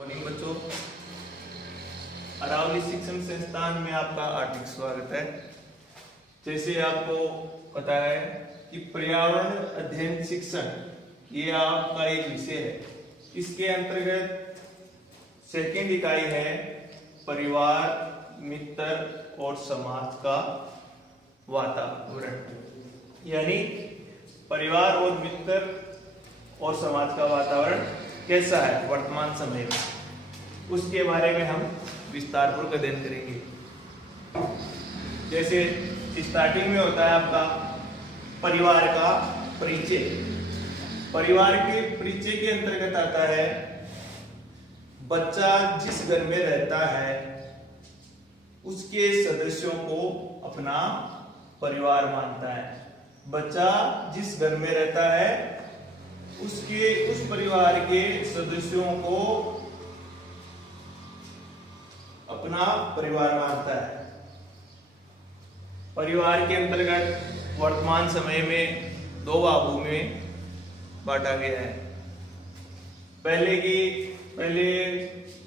Morning बच्चों, अरावली शिक्षण संस्थान में आपका हार्दिक स्वागत है। जैसे आपको पता है कि पर्यावरण अध्ययन शिक्षण ये आपका एक विषय है। इसके अंतर्गत सेकेंड इकाई है परिवार, मित्र और समाज का वातावरण, यानी परिवार और मित्र और समाज का वातावरण कैसा है वर्तमान समय में, उसके बारे में हम विस्तारपूर्वक अध्ययन करेंगे। जैसे स्टार्टिंग में होता है आपका परिवार का परिचय। परिवार के परिचय के अंतर्गत आता है बच्चा जिस घर में रहता है उसके सदस्यों को अपना परिवार मानता है। बच्चा जिस घर में रहता है उस परिवार के सदस्यों को अपना परिवार मानता है। परिवार के अंतर्गत वर्तमान समय में दो भागों में बांटा गया है। पहले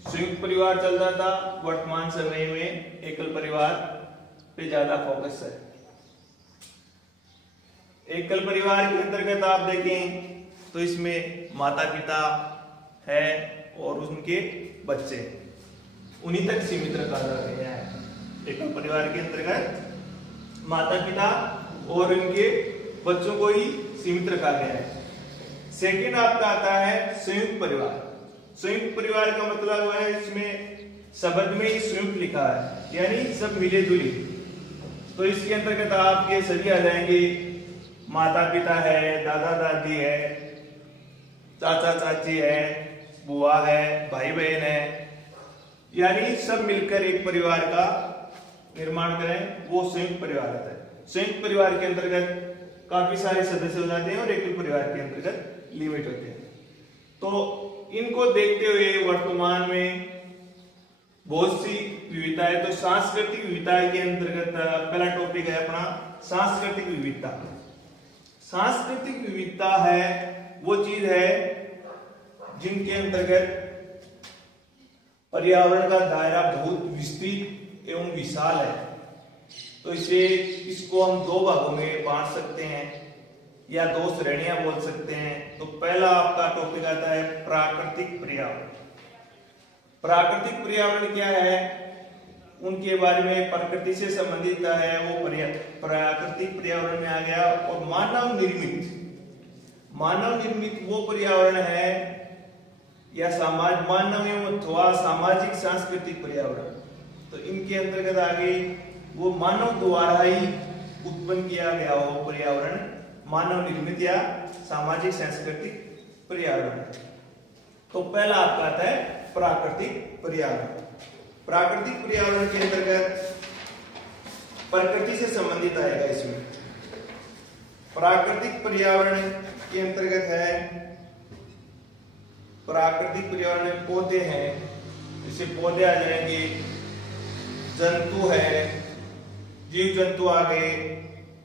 संयुक्त परिवार चलता था, वर्तमान समय में एकल परिवार पे ज्यादा फोकस है। एकल परिवार के अंतर्गत आप देखें तो इसमें माता पिता है और उनके बच्चे, उन्हीं तक सीमित रखा गया है। एकल परिवार के अंतर्गत माता पिता और उनके बच्चों को ही सीमित रखा गया है। सेकंड आपका आता है संयुक्त परिवार। संयुक्त परिवार का मतलब है इसमें शब्द में ही संयुक्त लिखा है, यानी सब मिले जुले। तो इसके अंतर्गत आपके सभी आ जाएंगे, माता पिता है, दादा दादी है, चाचा चाची है, बुआ है, भाई बहन है, यानी सब मिलकर एक परिवार का निर्माण करें, वो संयुक्त परिवार होता है। संयुक्त परिवार के अंतर्गत काफी सारे सदस्य हो जाते हैं और एकल परिवार के अंतर्गत लिमिट होते हैं। तो इनको देखते हुए वर्तमान में बहुत सी विविधता है। तो सांस्कृतिक विविधता के अंतर्गत पहला टॉपिक है अपना सांस्कृतिक विविधता। सांस्कृतिक विविधता है वो चीज है जिनके अंतर्गत पर्यावरण का दायरा बहुत विस्तृत एवं विशाल है। तो इसको हम दो भागों में बांट सकते हैं या दो श्रेणियां बोल सकते हैं। तो पहला आपका टॉपिक आता है प्राकृतिक पर्यावरण। प्राकृतिक पर्यावरण क्या है, उनके बारे में प्रकृति से संबंधित है वो प्राकृतिक पर्यावरण में आ गया। और मानव निर्मित वो पर्यावरण है या मानव एवं अथवा सामाजिक सांस्कृतिक पर्यावरण। तो इनके अंतर्गत आगे वो मानव द्वारा ही उत्पन्न किया गया हो पर्यावरण, मानव निर्मित या सामाजिक सांस्कृतिक पर्यावरण। तो पहला आपका आता है प्राकृतिक पर्यावरण। प्राकृतिक पर्यावरण के अंतर्गत प्रकृति से संबंधित आएगा। इसमें प्राकृतिक पर्यावरण के अंतर्गत है, प्राकृतिक पर्यावरण में पौधे हैं, जैसे पौधे आ जाएंगे, जंतु है, जीव जंतु आ गए,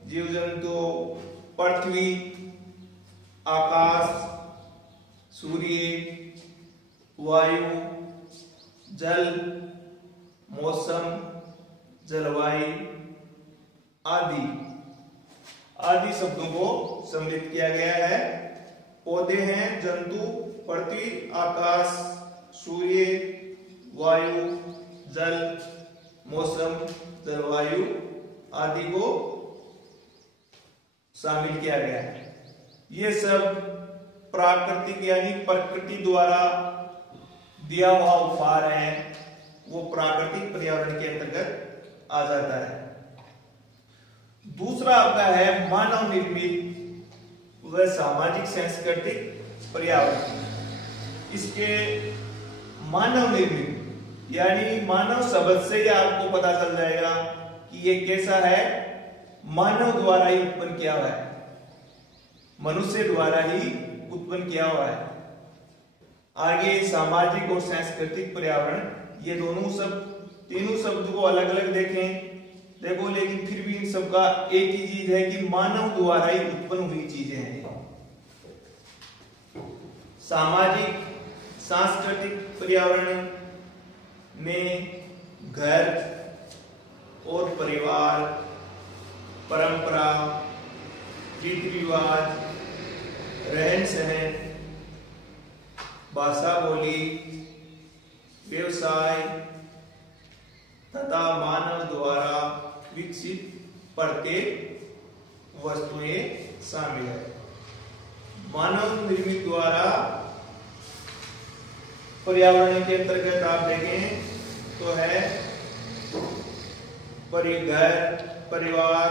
जीव जंतु पृथ्वी, आकाश, सूर्य, वायु, जल, मौसम, जलवायु आदि शब्दों को सम्मिलित किया गया है। पौधे हैं, जंतु, पृथ्वी, आकाश, सूर्य, वायु, जल, मौसम, जलवायु आदि को शामिल किया गया है। ये सब प्राकृतिक यानी प्रकृति द्वारा दिया हुआ उपहार है, वो प्राकृतिक पर्यावरण के अंतर्गत आ जाता है। दूसरा आपका है मानव निर्मित व सामाजिक सांस्कृतिक पर्यावरण। इसके मानव निर्मित यानी मानव शब्द से ही आपको पता चल जाएगा कि ये कैसा है, मानव द्वारा ही उत्पन्न किया हुआ है, मनुष्य द्वारा ही उत्पन्न किया हुआ है। आगे सामाजिक और सांस्कृतिक पर्यावरण, ये तीनों शब्द को अलग अलग देखो, लेकिन फिर भी इन सबका एक ही चीज है कि मानव द्वारा ही उत्पन्न हुई चीजें हैं। सामाजिक सांस्कृतिक पर्यावरण में घर और परिवार, परंपरा, रीति रिवाज, रहन सहन, भाषा बोली, व्यवसाय तथा मानव द्वारा विकसित प्रत्येक वस्तुएं शामिल है। मानव निर्मित द्वारा पर्यावरण के अंतर्गत आप देखें तो है घर, परिवार,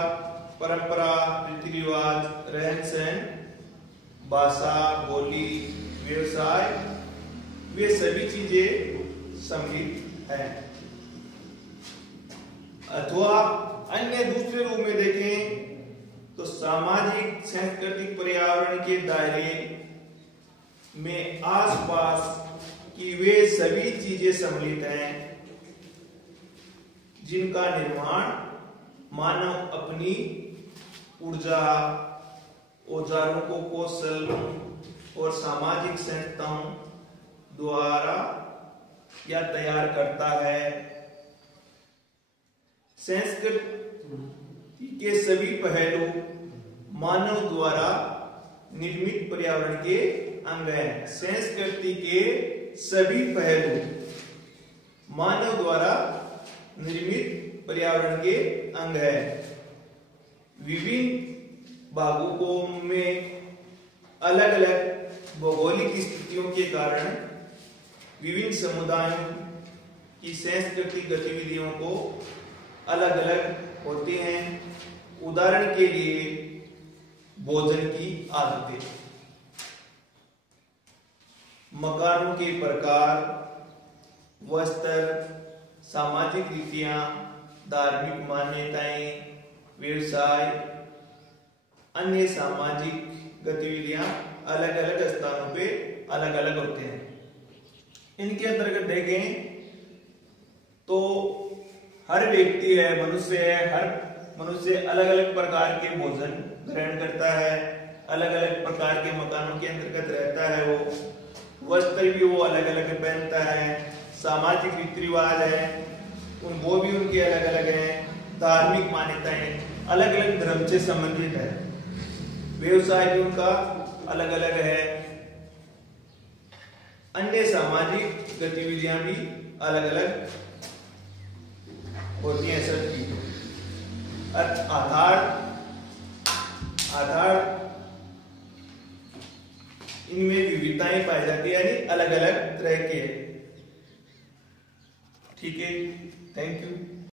परंपरा, रीति रिवाज, रहन सहन, भाषा, बोली, व्यवसाय, वे सभी चीजें सम्मिलित हैं। अथवा अन्य दूसरे रूप में देखें तो सामाजिक सांस्कृतिक पर्यावरण के दायरे में आसपास की वे सभी चीजें सम्मिलित हैं जिनका निर्माण मानव अपनी ऊर्जा, औजारों को कौशल और सामाजिक संस्थाओं द्वारा या तैयार करता है। संस्कृति के सभी पहलू मानव द्वारा निर्मित पर्यावरण के अंग हैं। संस्कृति के सभी पहलू मानव द्वारा निर्मित पर्यावरण के अंग है। विभिन्न भागों में अलग अलग भौगोलिक स्थितियों के कारण विभिन्न समुदायों की सांस्कृतिक गतिविधियों को अलग अलग होती हैं। उदाहरण के लिए भोजन की आदतें, मकानों के प्रकार, वस्त्र, सामाजिक रीतियां, धार्मिक मान्यताएं, व्यवसाय, अन्य सामाजिक गतिविधियां अलग अलग स्थानों पे अलग अलग होते हैं। इनके अंतर्गत देखें तो हर व्यक्ति है, मनुष्य है, हर मनुष्य अलग अलग प्रकार के भोजन ग्रहण करता है, अलग अलग प्रकार के मकानों के अंतर्गत रहता है। वो वस्त्र भी वो अलग अलग पहनता है, सामाजिक रीति रिवाज है वो भी उनके अलग अलग हैं, धार्मिक मान्यताएं अलग अलग धर्म से संबंधित है, व्यवसाय भी उनका अलग अलग है, अन्य सामाजिक गतिविधियां भी अलग अलग होती हैं सबकी। आधार इनमें विविधताएं पाई जाती है, यानी अलग अलग तरह के। ठीक है, थैंक यू।